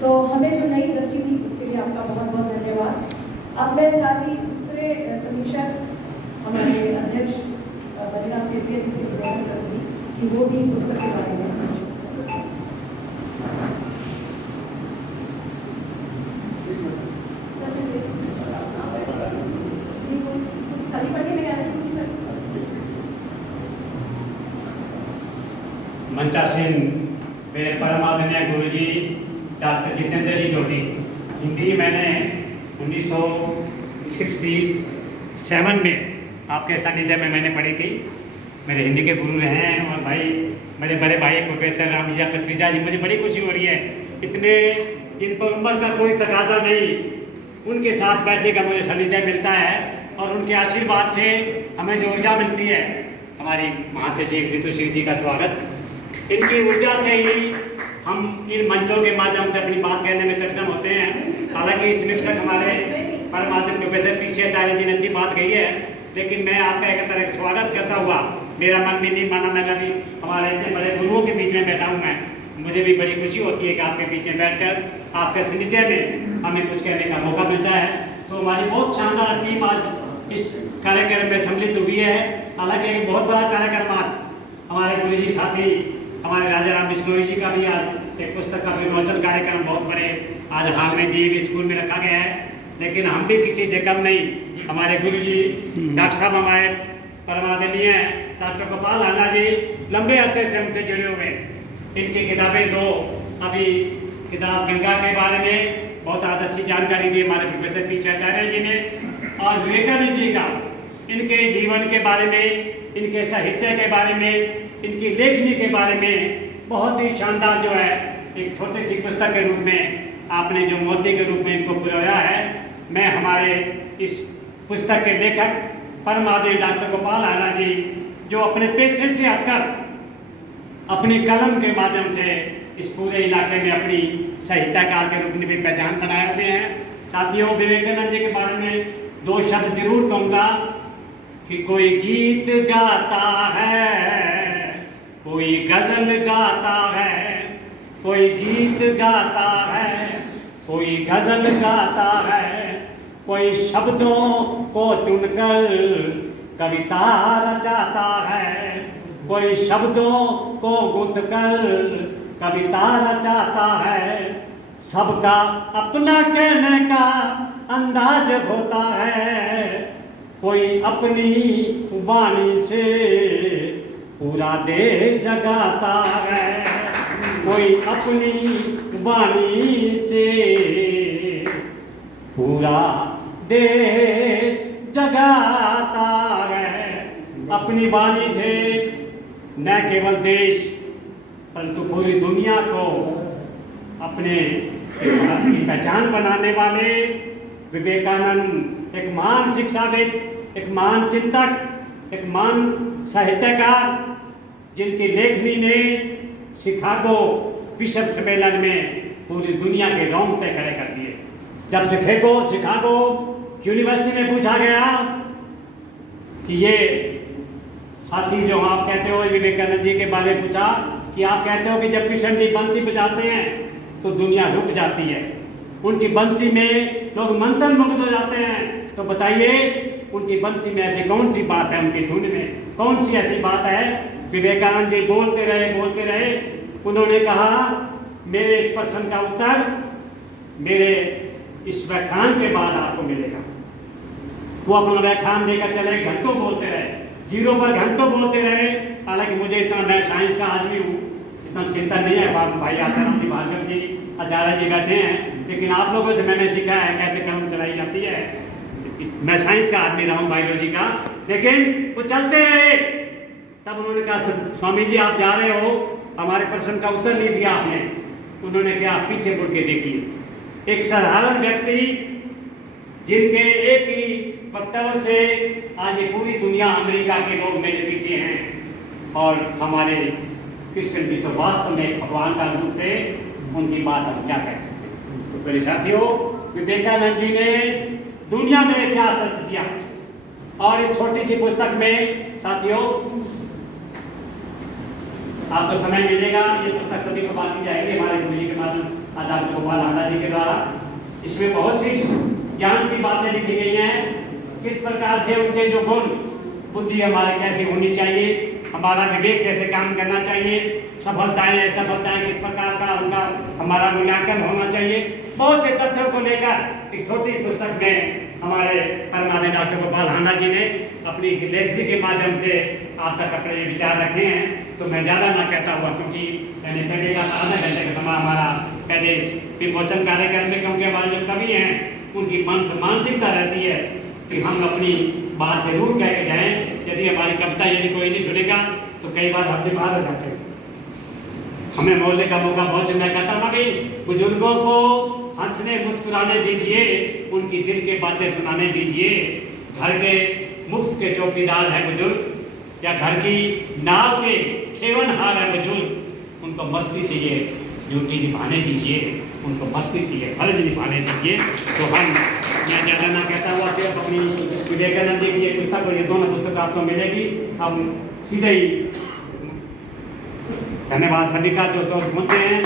तो हमें जो नई दृष्टि थी उसके लिए आपका बहुत बहुत धन्यवाद। अब मैं साथ ही दूसरे समीक्षक हमारे अध्यक्ष बलिराम सेठिया जी से निवेदन करूँगी कि वो भी पुस्तक के बारे में मंचासीन मेरे परम आदरणीय गुरु जी डॉक्टर जितेंद्र जी जोटी। हिंदी मैंने 1967 में आपके सानिध्य में मैंने पढ़ी थी। मेरे हिंदी के गुरु रहे हैं और भाई मेरे बड़े भाई प्रोफेसर रामजीजा पसरीजा जी, मुझे बड़ी खुशी हो रही है। इतने जिन पर उम्र का कोई तकाजा नहीं, उनके साथ बैठने का मुझे सानिध्य मिलता है और उनके आशीर्वाद से हमें जो ऊर्जा मिलती है। हमारी महासचिव ऋतु सिंह जी का स्वागत। इनकी ऊर्जा से ही हम इन मंचों के माध्यम से अपनी बात कहने में सक्षम होते हैं। हालांकि समीक्षक हमारे परमात्मा प्रोफेसर पीछे आचार्य जी ने अच्छी बात कही है, लेकिन मैं आपका एक तरह स्वागत करता हुआ, मेरा मन भी नहीं माना, मैं कभी हमारे इतने बड़े गुरुओं के बीच में बैठा हूँ मैं, मुझे भी बड़ी खुशी होती है कि आपके बीच में बैठकर आपके सानिध्य में हमें कुछ कहने का मौका मिलता है। तो हमारी बहुत शानदार टीम आज इस कार्यक्रम में सम्मिलित हुई है। हालांकि एक बहुत बड़ा कार्यक्रम आज हमारे गुरु जी साथी हमारे राजा राम बिश्नोई जी का भी आज एक पुस्तक का विमोचन कार्यक्रम बहुत बड़े आज हाल में डीएवी स्कूल में रखा गया है। लेकिन हम भी किसी से कम नहीं, हमारे गुरु जी डॉक्टर साहब हमारे परमादरणीय डॉक्टर गोपाल राणा जी लंबे अरसे से हमसे जुड़े हुए। इनकी किताबें दो, अभी किताब गंगा के बारे में बहुत आज अच्छी जानकारी दी हमारे प्रोफेसर पीछे आचार्य जी ने, और विवेकानंद जी का इनके जीवन के बारे में, इनके साहित्य के बारे में, इनकी लेखनी के बारे में बहुत ही शानदार जो है एक छोटी सी पुस्तक के रूप में आपने जो मोती के रूप में इनको पिरोया है। मैं हमारे इस पुस्तक के लेखक परम आदरणीय डॉक्टर गोपाल राणा जी, जो अपने पेशे से हटकर अपनी कलम के माध्यम से इस पूरे इलाके में अपनी साहित्यकार के रूप में भी पहचान बनाए हुए हैं। साथियों, विवेकानंद जी के बारे में दो शब्द जरूर कहूँगा कि कोई गीत गाता है, कोई गजल गाता है, कोई गीत गाता है, कोई गजल गाता है, कोई शब्दों को चुनकर कविता रचाता है, कोई शब्दों को गूंथकर कविता रचाता है। सबका अपना कहने का अंदाज होता है, कोई अपनी वाणी से पूरा देश जगाता है, कोई अपनी वाणी से पूरा देश जगाता है। अपनी वाणी से न केवल देश परंतु पूरी दुनिया को अपने की पहचान बनाने वाले विवेकानंद एक महान शिक्षाविद, एक महान चिंतक, एक महान साहित्यकार, जिनकी लेखनी ने शिकागो विश्व सम्मेलन में पूरी दुनिया के रोंगटे खड़े कर दिए। जब शिकागो यूनिवर्सिटी में पूछा गया कि ये साथी जो आप कहते हो विवेकानंद जी के बारे में पूछा कि आप कहते हो कि जब किशन जी बंसी बजाते हैं तो दुनिया रुक जाती है, उनकी बंसी में लोग मंथन मुग्ध हो जाते हैं, तो बताइए उनकी बंसी में ऐसी कौन सी बात है, उनकी धुन में कौन सी ऐसी बात है। विवेकानंद जी बोलते रहे। उन्होंने कहा मेरे इस प्रश्न का उत्तर मेरे इस व्याख्यान के बाद आपको मिलेगा। वो अपना व्याख्यान देकर चले, घंटों बोलते रहे, जीरो पर घंटों बोलते रहे। हालांकि मुझे इतना, मैं साइंस का आदमी हूँ, इतना चिंता नहीं है। भाई आसाराम जी, भार्गव जी, आचार्य जी बैठे हैं, लेकिन आप लोगों से मैंने सीखा है कैसे कलम चलाई जाती है। मैं साइंस का आदमी रहा हूँ बायोलॉजी का, लेकिन वो चलते रहे। तब उन्होंने कहा स्वामी जी आप जा रहे हो, हमारे प्रश्न का उत्तर नहीं दिया आपने। उन्होंने कहा पीछे मुड़ के देखिए। एक साधारण व्यक्ति जिनके एक ही वक्तव्य से आज ये पूरी दुनिया, अमेरिका के लोग मेरे पीछे हैं, और हमारे कृष्ण जी तो वास्तव में भगवान का रूप थे, उनकी बात हम क्या कह सकते हैं। तो मेरे साथियों, विवेकानंद जी ने दुनिया में क्या सच दिया, और इस छोटी सी पुस्तक में साथियों आपको समय मिलेगा, ये पुस्तक सभी को बांटी जाएगी हमारे गुरु जी के माध्यम डॉक्टर गोपाल हांडा जी के द्वारा। इसमें बहुत सी ज्ञान की बातें लिखी गई हैं, किस प्रकार से उनके जो गुण बुद्धि हमारे कैसे होनी चाहिए, हमारा विवेक कैसे काम करना चाहिए, सफलताएं असफलताएं किस प्रकार का उनका हमारा मूल्यांकन होना चाहिए, बहुत से तथ्यों को लेकर एक छोटी पुस्तक में हमारे परमानंद डॉक्टर गोपाल हांडा जी ने अपनी लेखनी के माध्यम से आप तक अपने विचार रखे हैं। तो मैं ज़्यादा ना कहता हुआ, क्योंकि मैंने पहले का आधा घंटे का समय हमारा पहले इस विमोचन कार्यक्रम में, क्योंकि हमारे जो कवि हैं उनकी मानसिकता रहती है कि हम अपनी बात जरूर कह के जाएँ। यदि हमारी कविता यदि कोई नहीं सुनेगा तो कई बार हम बीमार हो जाते हैं। हमें बोलने का मौका बहुत, मैं कहता हूँ ना भाई, बुजुर्गों को हंसने मुस्कुराने दीजिए, उनकी दिल की बातें सुनाने दीजिए। घर के मुफ्त के चौकीदार हैं बुजुर्ग, या घर की नाव के खेवनहार हैं बुजुर्ग, उनको मस्ती से ये ड्यूटी निभाने दीजिए, उनको मस्ती से ये फर्ज निभाने दीजिए। तो मैं ज़्यादा ना कहता हुआ सिर्फ अपनी विवेकानंद जी की ये पुस्तक और ये दोनों पुस्तक आपको मिलेगी। हम सीधे ही धन्यवाद सभी का जो सुनते हैं।